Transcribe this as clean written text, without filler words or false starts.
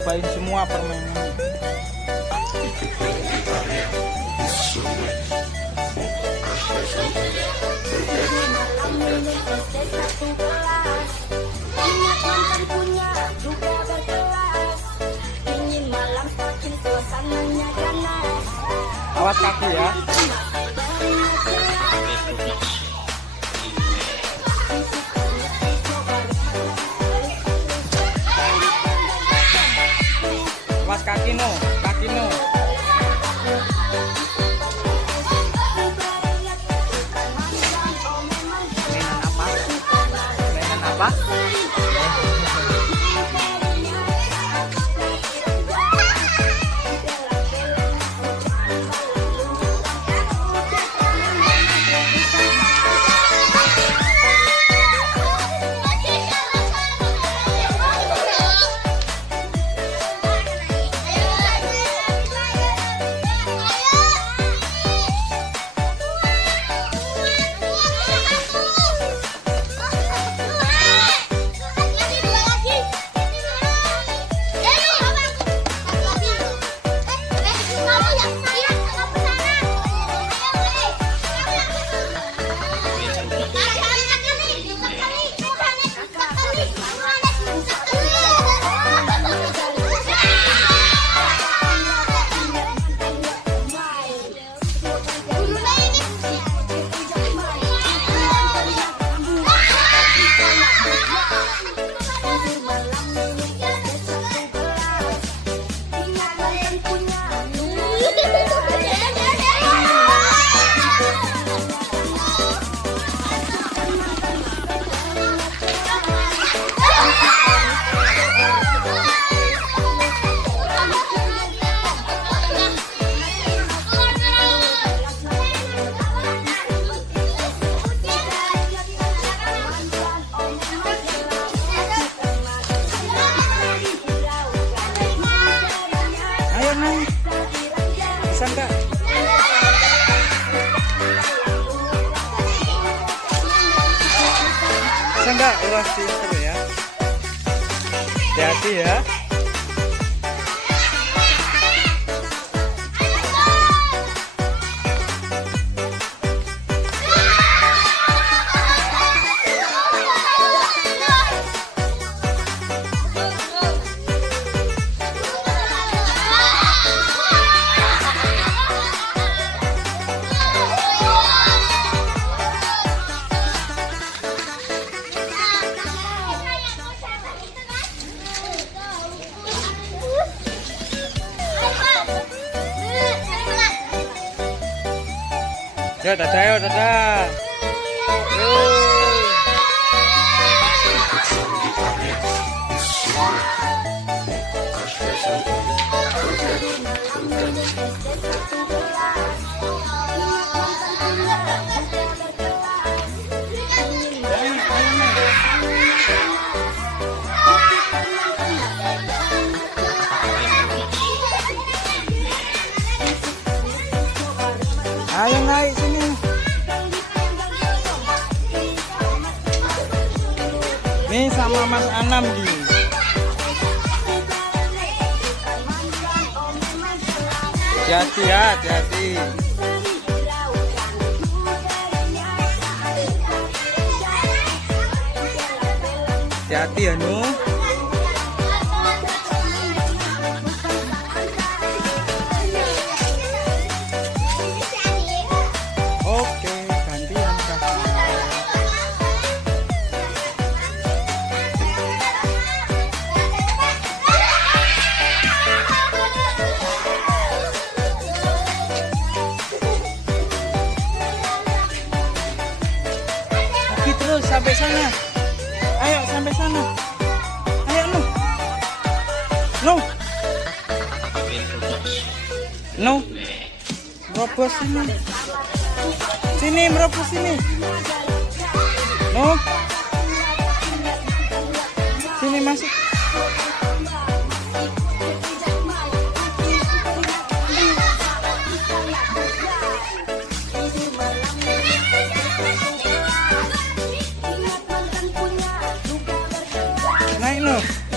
cobain semua permainan. Awas kaki ya. Awas kaki no, kaki no. Mainan apa? Mainan apa? Bisa enggak? Bisa enggak? Ulas seru ya. Hati-hati ya. Yo, dadah, yo, dadah. Ayo naik sini. Nih sama Mas Anam di. Hati-hati ya, hati-hati. Hati-hati ya, Nu. Oke, gantian kakak. Lagi terus sampai sana. Ayo sampai sana. Ayo Nu. Nu. Nu. Merobos sini. Sini merobos sini. Nu. Sini masuk. Naik Nu.